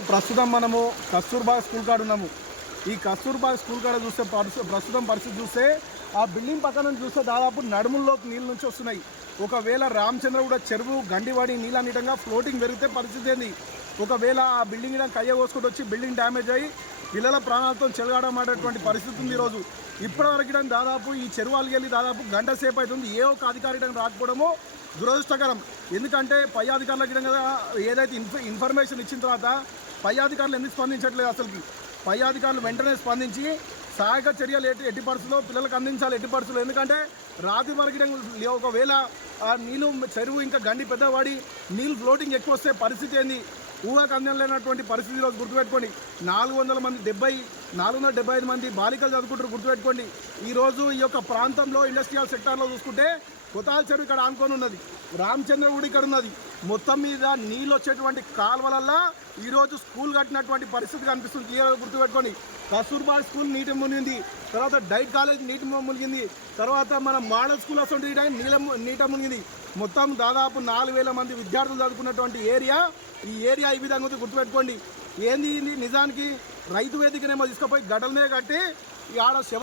ప్రస్తుతం మనము కస్తూర్బా స్కూల్ కాడ ఉన్నాము. ఈ కస్తూర్బా స్కూల్ కాడ చూస్తే ప్రస్తుతం పరిస్థితి చూస్తే ఆ బిల్డింగ్ పక్కన చూస్తే దాదాపు నడుముల్లోకి నీళ్ళ నుంచి వస్తున్నాయి. ఒకవేళ రామచంద్రగూడ చెరువు గండివాడి నీళ్ళన్నిటంగా ఫ్లోటింగ్ పెరిగితే పరిస్థితి ఏంది? ఒకవేళ ఆ బిల్డింగ్ కయ్య కోసుకుంటూ వచ్చి బిల్డింగ్ డ్యామేజ్ అయ్యి పిల్లల ప్రాణాలతో చెలగాడమనేటువంటి పరిస్థితి ఉంది ఈరోజు. ఇప్పటివరకు దాదాపు ఈ చెరువాలకి వెళ్ళి దాదాపు గంట సేపు అవుతుంది. ఏ ఒక్క అధికారి రాకపోవడము రాకపోవడమో దురదృష్టకరం. ఎందుకంటే పై అధికారులకి ఇడం కదా ఏదైతే ఇన్ఫ ఇన్ఫర్మేషన్ ఇచ్చిన తర్వాత పై అధికారులు ఎందుకు స్పందించట్లేదు అసలుకి? పై అధికారులు వెంటనే స్పందించి సహాయక చర్యలు ఎట్టి ఎట్టి పరిస్థితుల్లో పిల్లలకు అందించాలి ఎట్టి పరిస్థితులు ఎందుకంటే రాత్రి వరకు ఒకవేళ ఆ నీళ్ళు చెరువు ఇంకా గండి పెద్దవాడి నీళ్ళు ఫ్లోటింగ్ ఎక్కువ వస్తే పరిస్థితి ఏంది? ఊహకు అందం లేనటువంటి పరిస్థితి ఈరోజు గుర్తుపెట్టుకోండి. నాలుగు వందల మంది డెబ్బై నాలుగు వందల డెబ్బై ఐదు మంది బాలికలు చదువుకుంటారు గుర్తుపెట్టుకోండి. ఈరోజు ఈ యొక్క ప్రాంతంలో ఇండస్ట్రియల్ సెక్టార్లో చూసుకుంటే కొతాల చెరువు ఇక్కడ ఆనుకొని ఉన్నది. రామచంద్రగుడి ఇక్కడ ఉన్నది. మొత్తం మీద నీళ్ళు వచ్చేటువంటి కాలువలల్లా ఈరోజు స్కూల్ కట్టినటువంటి పరిస్థితి కనిపిస్తుంది. ఈరోజు గుర్తుపెట్టుకోండి. కస్తూర్బా స్కూల్ నీటి మునిగింది. తర్వాత డైట్ కాలేజ్ నీటి మునిగింది. తర్వాత మన మోడల్ స్కూల్ వస్తుంది నీళ్ళ నీట మునిగింది. మొత్తం దాదాపు నాలుగు వేల మంది విద్యార్థులు చదువుకున్నటువంటి ఏరియా. ఈ ఏరియా ఈ విధంగా గుర్తుపెట్టుకోండి. ఏంది నిజానికి రైతు వేదికనేమో తీసుకుపోయి గడలనే కట్టి ఈ ఆడ